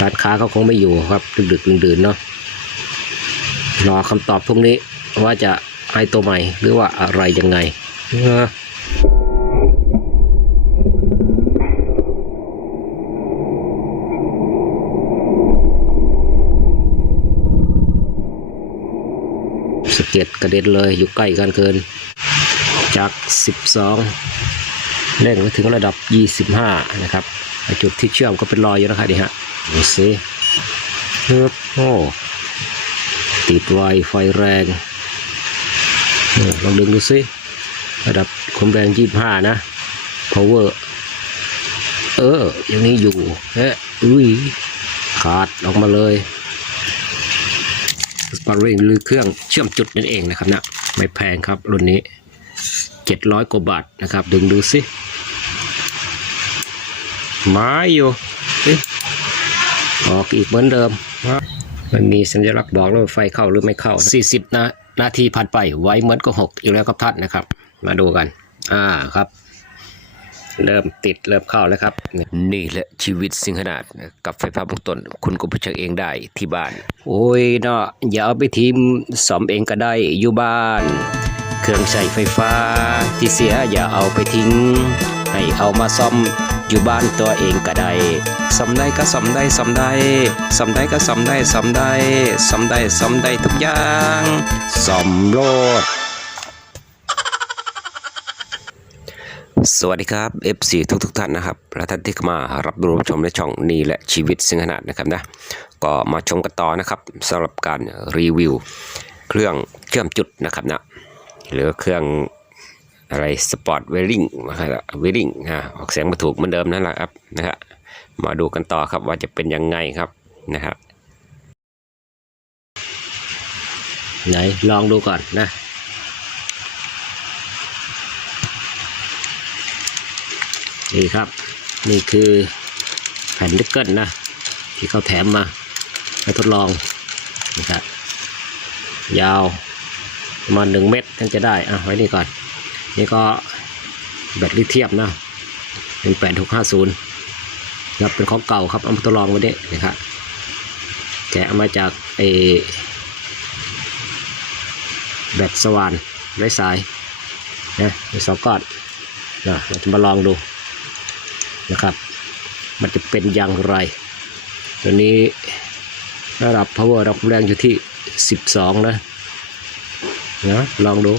ร้านค้าเขาคงไม่อยู่ครับ ดึกๆดื่นๆเนาะรอคำตอบพรุ่งนี้ว่าจะให้ตัวใหม่หรือว่าอะไรยังไงเออสเก็ดกระเด็นเลยอยู่ใกล้กันเกิน จาก 12เร่งไปถึงระดับ 25 นะครับ จุดที่เชื่อมก็เป็นรอยอยู่นะครับนี่ฮะ ดูสิฮึบโอ้ติดไวไฟแรงลองดึงดูสิระดับความแรง25นะ power เออ อย่างนี้อยู่เอ๊ะอุ้ยขาดออกมาเลยสปาร์เริงหรือเครื่องเชื่อมจุดนั่นเองนะครับนะไม่แพงครับรุ่นนี้ 700 กว่าบาทนะครับ ดึงดูสิไม้อยู่เอ๊ะ ออกอีกเหมือนเดิม มันมีสัญลักษณ์บอกแล้วว่าไฟเข้าหรือไม่เข้า 40นะนาทีผ่านไปไว้เหมือนก็หกอีกแล้วครับท่านนะครับ มาดูกัน อ่าครับ เริ่มติดเริ่มเข้าแล้วครับ นี่แหละชีวิตสิ่งขนาดกับไฟฟ้าเบางต้น คุณก็ไปเช็คเองได้ที่บ้าน โอ้ยเนาะอย่าเอาไปทีมสอมเองก็ได้อยู่บ้าน เครื่องใช้ไฟฟ้าที่เสียอย่าเอาไปทิ้ง ให้เอามาซ่อม อยู่บ้านตัวเองก็ได้ซ่อมได้ก็ซ่อมได้ซ่อมได้ซ่อมได้ก็ซ่อมได้ซ่อมได้ซ่อมได้ซ่อมได้ทุกอย่างซ่อมโลดสวัสดีครับ FC ทุกทุกท่านนะครับและท่านที่มารับรู้ชมในช่องนี้และชีวิตสิ่งขนาดนะครับนะ ก็มาชมกันต่อนะครับสำหรับการรีวิว เครื่องเชื่อมจุดนะครับนะหรือเครื่อง อะไรสปอร์ตเวริงนะครับเวริงอ่าออกเสียงมาถูกเหมือนเดิมนั่นแหละครับนะฮะมาดูกันต่อครับว่าจะเป็นยังไงครับนะครับไหนลองดูก่อนนะนี่ครับ นี่คือแผ่นนิกเกิลนะ ที่เขาแถมมาให้ทดลองนะครับยาวประมาณหนึ่งเมตรถึงจะได้อะไว้นี่ก่อน นี่ก็แบตลิเทียมนะเป็นแปดหกห้าศูนย์ครับเป็นของเก่าครับเอามาทดลองไว้เนี่ยนะครับแกะเอามาจากไอแบตสว่านไร้สายนะมีสองก้อนนะเราจะมาลองดูนะครับ มันจะเป็นอย่างไร ตัวนี้ระดับ power ระดับแรงอยู่ที่ 12 นะนะลองดู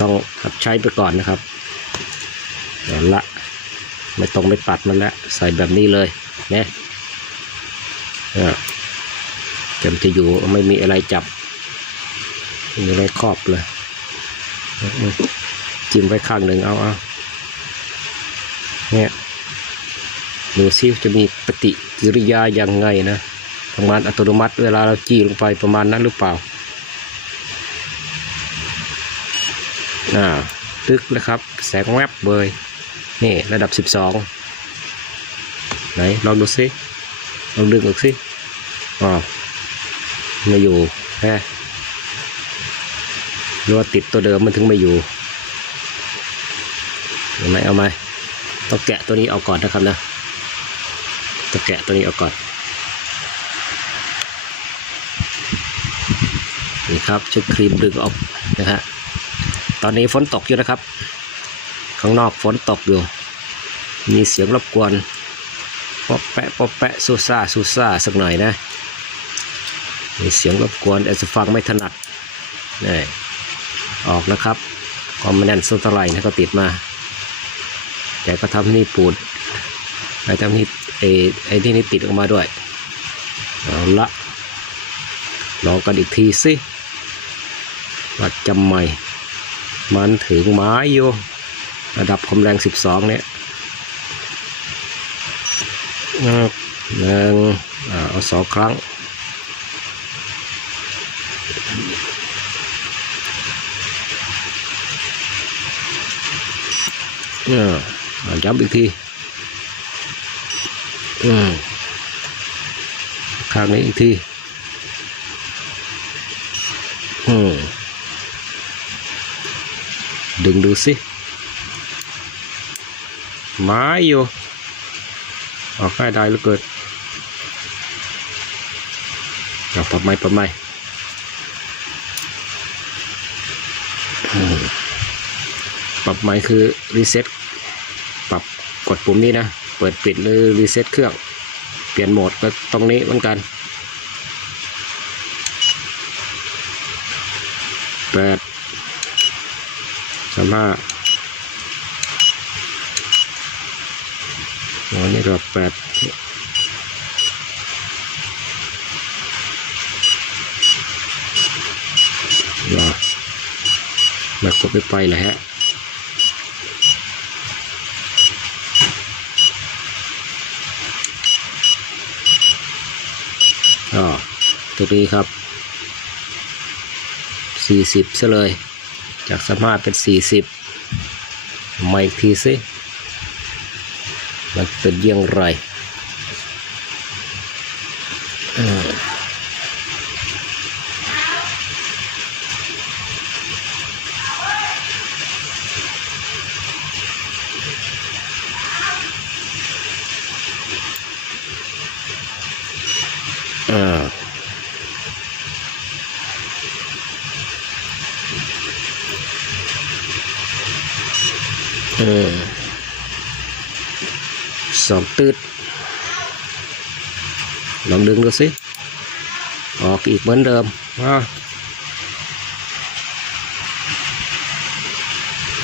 ต้องหัดใช้ไปก่อนนะครับเอาละไม่ต้องไม่ปัดมันแล้วใส่แบบนี้เลยนะอ่าจะมันจะอยู่ไม่มีอะไรจับไม่มีอะไรครอบเลย จิ้มไว้ข้างหนึ่งเอาเอาเนี่ยดูซิจะมีปฏิกิริยายังไงนะทำงานอัตโนมัติเวลาเราจี้ลงไปประมาณนั้นหรือเปล่า อ่าตึกแล้วครับ แสงแวบเบยนี่ระดับสิบสองไหน ลองดูซิลองดึงออกซิอ๋อไม่อยู่แค่หรือว่าติดตัวเดิมมันถึงไม่อยู่เอาไหมเอาไหมต้องแกะตัวนี้ออกก่อนนะครับนะต้องแกะตัวนี้ออกก่อนนี่ครับชุดครีมดึงออกนะฮะ ตอนนี้ฝนตกอยู่นะครับ ข้างนอกฝนตกอยู่ มีเสียงรบกวนปอปแปะปอปแปะซูซ่าซูซ่าสักหน่อยนะ มีเสียงรบกวนอาจจะฟังไม่ถนัดนี่ออกนะครับคอมมานแนนสุดเท่าไหร่นะก็ติดมา แต่ก็ทำนี่ปูดไอ้ทำนี่ไอ้ไอ้ที่นี่ติดออกมาด้วยเอาละลองกันอีกทีสิวัดจำใหม่ มันถึงไม้อยู่ระดับความแรงสิบสองเนี่ยหนึ่งเอาสองครั้งเออเอาย้ำอีกทีอืมข้างนี้อีกที อืม ดึงดูสิไม้อยู่ ออกง่ายได้หลือเกินเอาปรับไม่ปรับไม่ปรับไม่คือรีเซ็ตปรับกดปุ่มนี้นะ เปิดปิดหรือรีเซ็ตเครื่อง เปลี่ยนโหมดก็ตรงนี้เหมือนกันแปดามห้าอ๋อนี่ก็แปดรอมันก็ไม่ไปเลยฮะก็ตัวนี้ครับ 40ซะเลย จากสามารถเป็น 40 มาอีกทีสิมันเป็นอยังไรอืมอ่า เออสองตืดลองดึงดูสิ ออกอีกเหมือนเดิมอ่า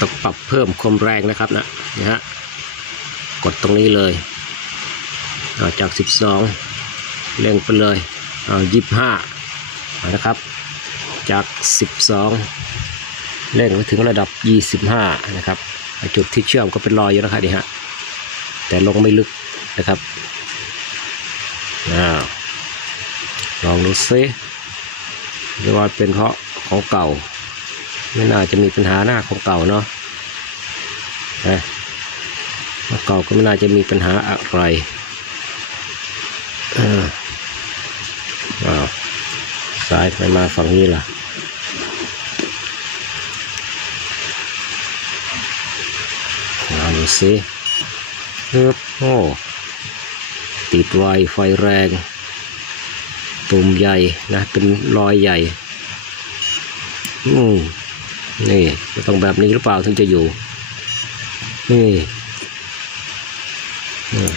ต้องปรับเพิ่มความแรงนะครับนะนี่ฮะ กดตรงนี้เลยเอาจาก 12 เร่งไปเลยเอา25นะครับ จาก 12 เร่งไปถึงระดับ 25 นะครับ จุดที่เชื่อมก็เป็นรอยอยู่นะครับดีฮะแต่ลงไม่ลึกนะครับอ้าวลองดูซิหรือว่าเป็นเพราะของเก่า ไม่น่าจะมีปัญหาหน้าของเก่าเนาะนะของเก่าก็ไม่น่าจะมีปัญหาอะไรอออ้าวซ้ายไปมาฝั่งนี้ล่ะ ดูสิฮึบโอ้ติดไวไฟแรง ตุ่มใหญ่นะ เป็นรอยใหญ่ อืมนี่จะต้องแบบนี้หรือเปล่าถึงจะอยู่ นี่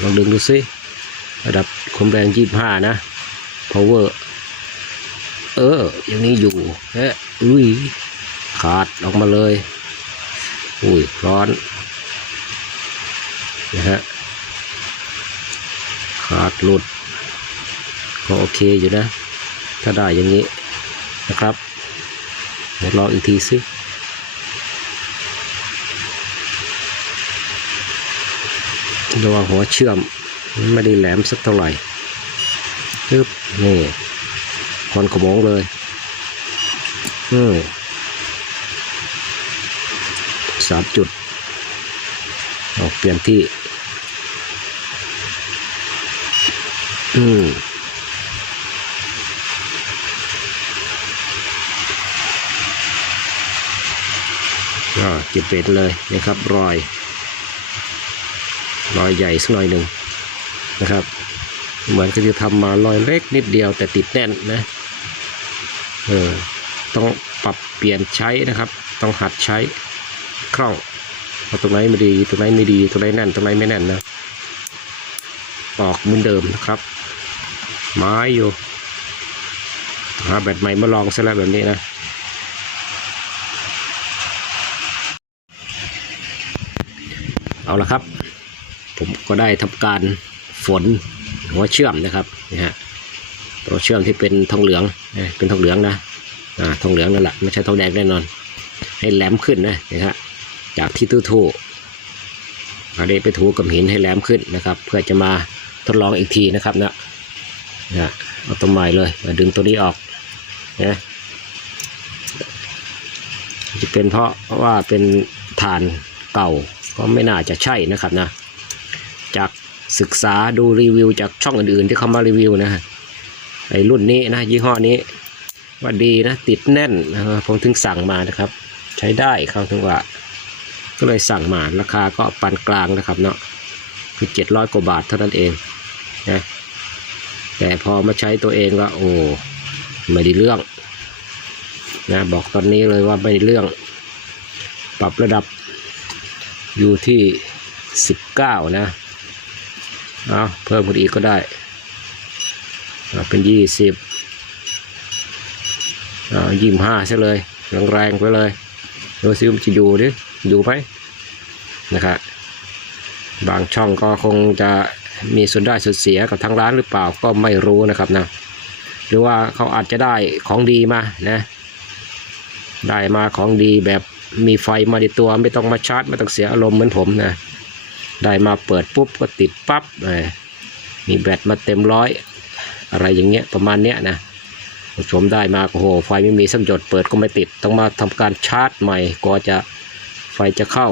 ลองดึงดูสิระดับความแรงยี่ห้านะ power เออ อย่างนี้อยู่เอ๊ะอุ้ย ขาดออกมาเลย อุ้ย ร้อน นะฮะขาดหลุดก็โอเคอยู่นะ ถ้าได้อย่างนี้นะครับเดี๋ยวรออีกทีสิระวังหัวเชื่อมไม่ได้แหลมสักเท่าไหร่ปึ๊บนี่ควันขโมงเลยอืมสามจุดออกเปลี่ยนที่ อืมก็จะเป็นเลยนะครับ รอย รอยใหญ่สักหน่อยหนึ่งนะครับ เหมือนก็จะทำมารอยเล็กนิดเดียวแต่ติดแน่นนะเออต้องปรับเปลี่ยนใช้นะครับ ต้องหัดใช้คล่องเอาตรงไหนไม่ดีตรงไหนไม่ดีตรงไหนแน่นตรงไหนไม่แน่นนะปอกเหมือนเดิมนะครับ ไม้อยู่หาแบตใหม่มาลองซะแล้วแบบนี้นะ เอาละครับ ผมก็ได้ทำการฝนหัวเชื่อมนะครับนี่ฮะตัวเชื่อมที่เป็นทองเหลืองนะเป็นทองเหลืองนะอ่าทองเหลืองนั่นแหละไม่ใช่ทองแดงแน่นอน ให้แหลมขึ้นนะนะฮะจากที่ตู้ทูอันนี้ไปถูกับหินให้แหลมขึ้นนะครับ เพื่อจะมาทดลองอีกทีนะครับนะ นะเอาตัวใหม่เลยมาดึงตัวนี้ออกนะจะเป็นเพราะว่าเป็นฐานเก่าก็ไม่น่าจะใช่นะครับนะ จากศึกษาดูรีวิวจากช่องอื่นๆที่เขามารีวิวนะไอ้รุ่นนี้นะยี่ห้อนี้ว่าดีนะติดแน่นนะครับผมถึงสั่งมานะครับ ใช้ได้เขาถึงว่า ก็เลยสั่งมาราคาก็ปานกลางนะครับเนาะคือเจ็ดร้อยกว่าบาทเท่านั้นเองนะ แต่พอมาใช้ตัวเองก็โอ้ไม่ได้เรื่องนะบอกตอนนี้เลยว่าไม่ได้เรื่อง ปรับระดับอยู่ที่สิบเก้านะเอาเพิ่มขึ้นอีกก็ได้เเป็นยี่สิบเอายี่ห้าซะเลยแรงๆไปเลยดูซิมจะอยู่ดิอยู่ไหมนะครับบางช่องก็คงจะ มีส่วนได้ส่วนเสียกับทางร้านหรือเปล่าก็ไม่รู้นะครับนะหรือว่าเขาอาจจะได้ของดีมานะได้มาของดีแบบมีไฟมาในตัวไม่ต้องมาชาร์จไม่ต้องเสียอารมณ์เหมือนผมนะได้มาเปิดปุ๊บก็ติดปั๊บมีแบตมาเต็มร้อยอะไรอย่างเงี้ยประมาณเนี้ยนะผมได้มาโอ้โหไฟไม่มีสักหยดเปิดก็ไม่ติด ต้องมาทำการชาร์จใหม่กว่าจะไฟจะเข้า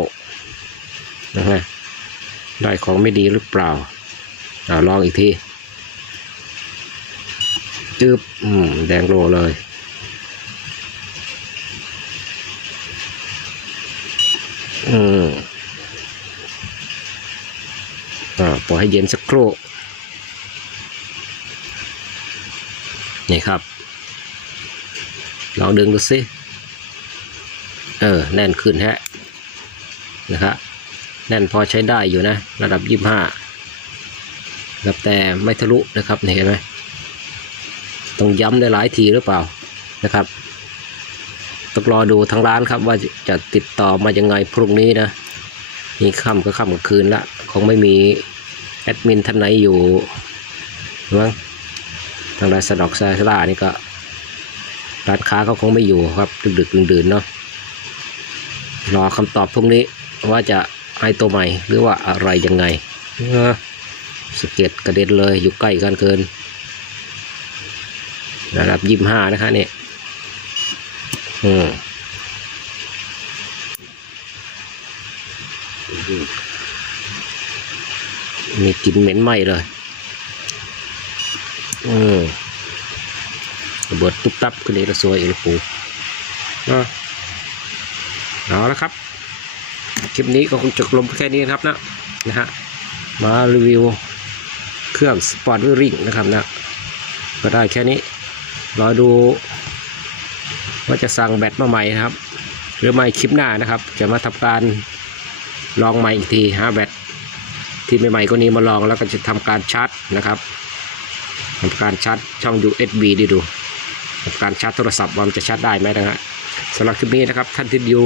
นะฮะได้ของไม่ดีหรือเปล่า อ่าลองอีกทีจึบอืมแดงโลเลย อืมอ่าปล่อยให้เย็นสักครู่นี่ครับ ลองดึงดูสิ เออ แน่นขึ้นฮะนะครับแน่นพอใช้ได้อยู่นะ ระดับยี่ห้า แบบแต่ไม่ทะลุนะครับเห็นไหมต้องย้ำได้หลายทีหรือเปล่านะครับต้องรอดูทางร้านครับว่าจะติดต่อมายังไงพรุ่งนี้นะนี่ค่ำก็ค่ำกลางคืนละคงไม่มีแอดมินท่านไหนอยู่มั้งทางร้านสะดอกซาลานี่ก็ร้านค้าเขาคงไม่อยู่ครับดึกๆดื่นๆเนาะรอคำตอบพรุ่งนี้ว่าจะให้ตัวใหม่หรือว่าอะไรยังไงเออ สะเก็ดกระเด็นเลยอยู่ใกล้กันเกินระดับยี่ห้านะคะเนี่ยอืมมีกลิ่นเหม็นไหม้เลย อืมระเบิดตุ๊บตับขึ้นนี้ละสวยเอลปูอะเอาละครับ คลิปนี้ก็คงจบลงแค่นี้ครับนะนะฮะ มารีวิว เครื่องสปอร์ตวิริงนะครับนะก็ได้แค่นี้รอดูว่าจะสั่งแบตมาใหม่นะครับ หรือไม่คลิปหน้านะครับ จะมาทำการลองใหม่อีกทีหาแบตที่ใหม่ๆก็นี้มาลองแล้วก็จะทำการชาร์จนะครับทำการชาร์จช่อง USB ดีดูทำการชาร์จโทรศัพท์ว่ามันจะชาร์จได้ไหมนะฮะสำหรับคลิปนี้นะครับท่านที่ดู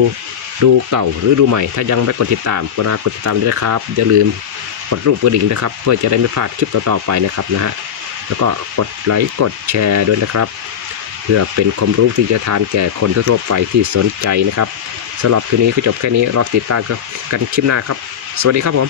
ดูเก่าหรือดูใหม่ ถ้ายังไม่กดติดตามกรุณากดติดตามด้วยนะครับอย่าลืม กดรูปกระดิ่งนะครับ เพื่อจะได้ไม่พลาดคลิปต่อๆไปนะครับนะฮะแล้วก็กดไลค์กดแชร์ด้วยนะครับ เพื่อเป็นความรู้ที่จะทานแก่คนทั่วๆไปที่สนใจนะครับสำหรับคลิปนี้ก็จบแค่นี้รอติดตามกันคลิปหน้าครับ สวัสดีครับผม